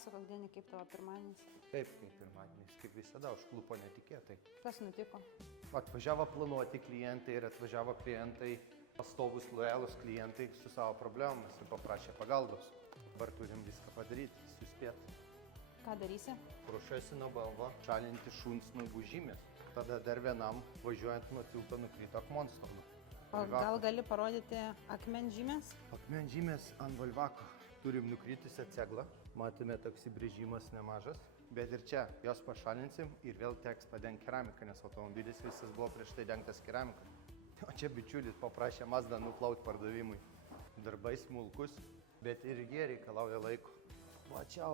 Papasakok, Deni, kaip tavo pirmadienis. Taip, kaip pirmadienis, kaip visada, užklupo netikėtai. Kas nutiko? Atvažiavo planuoti klientai ir atvažiavo klientai, pastovus lojalus klientai su savo problemomis ir paprašė pagalbos. Dabar turim viską padaryti, suspėti. Ką darysi? Ruošiuosi nuo balvo šalinti šuns nagų žymės. Tada dar vienam, važiuojant nuo tilto, nukrito akmens nuo. O gal gali parodyti akmens žymės? Akmens žymės ant volvako. Turim nukritusią ceglą. Matome, toks įbrėžimas nemažas. Bet ir čia jos pašalinsim ir vėl teks padengti keramiką, nes automobilis visas buvo prieš tai dengtas keramika. O čia bičiulis paprašė Mazdą nuplauti pardavimui. Darbai smulkus, bet ir jie reikalauja laiko. Va čia,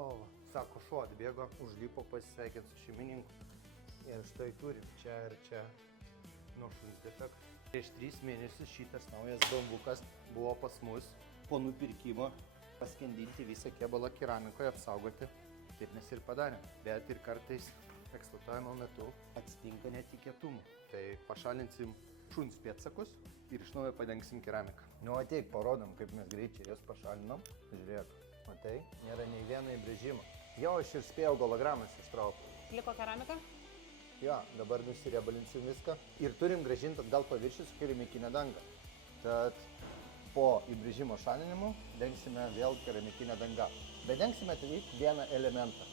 sako, šuo atbėgo, užlipo pasisveikinti su šeimininku. Ir štai turim čia ir čia nuo šuns defektų. Prieš 3 mėnesius šitas naujas bambukas buvo pas mus po nupirkimo paskendinti visą kėbalą keramikoje, apsaugoti. Taip mes ir padarėm. Bet ir kartais eksploatavimo metu atsitinka netikėtumų. Tai pašalinsim šuns pėdsakus ir iš naujo padengsim keramiką. Nu ateik, parodom, kaip mes greičiai jas pašalinom. Žiūrėk, matai, nėra nei vieno įbrėžimo. Jo, aš ir spėjau gologramas ištraukti. Liko keramika? Jo, dabar nusiriebalinsim viską ir turim grąžinti atgal paviršių su keramikinė danga. Tad po įbrėžimo šalinimo dengsime vėl keramikinę dangą. Bet dengsime tik vieną elementą.